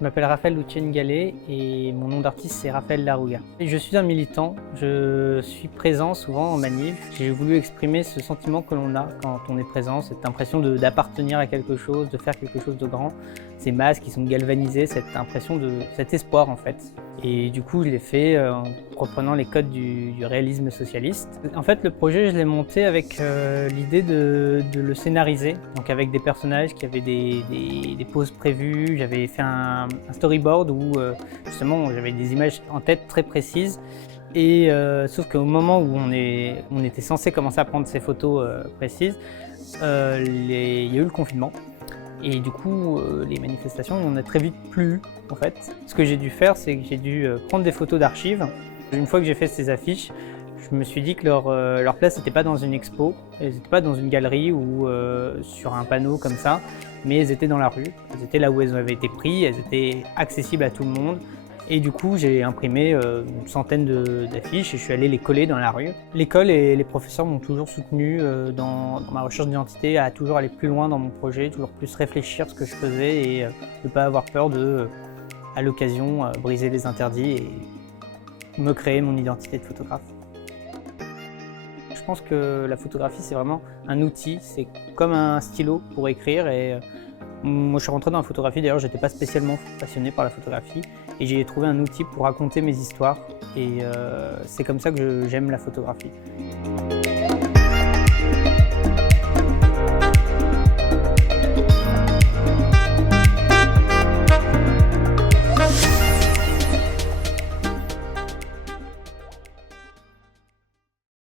Je m'appelle Raphaël Luciengale et mon nom d'artiste c'est Raphaël Laruga. Je suis un militant, je suis présent souvent en manif. J'ai voulu exprimer ce sentiment que l'on a quand on est présent, cette impression d'appartenir à quelque chose, de faire quelque chose de grand. Ces masses qui sont galvanisées, cette impression cet espoir en fait. Et du coup je l'ai fait en reprenant les codes du réalisme socialiste. En fait le projet je l'ai monté avec l'idée de le scénariser, donc avec des personnages qui avaient des poses prévues. J'avais fait un storyboard où justement j'avais des images en tête très précises. Et sauf qu'au moment où on était censé commencer à prendre ces photos précises, il y a eu le confinement. Et du coup, les manifestations, on a très vite plus eu, en fait. Ce que j'ai dû faire, c'est que j'ai dû prendre des photos d'archives. Une fois que j'ai fait ces affiches, je me suis dit que leur place n'était pas dans une expo, elles n'étaient pas dans une galerie ou sur un panneau comme ça, mais elles étaient dans la rue. Elles étaient là où elles avaient été prises, elles étaient accessibles à tout le monde. Et du coup, j'ai imprimé une centaine d'affiches et je suis allé les coller dans la rue. L'école et les professeurs m'ont toujours soutenu dans ma recherche d'identité, à toujours aller plus loin dans mon projet, toujours plus réfléchir ce que je faisais et ne pas avoir peur de, à l'occasion, briser les interdits et me créer mon identité de photographe. Je pense que la photographie, c'est vraiment un outil, c'est comme un stylo pour écrire. Et moi, je suis rentré dans la photographie, d'ailleurs, j'étais pas spécialement passionné par la photographie et j'ai trouvé un outil pour raconter mes histoires et c'est comme ça que j'aime la photographie.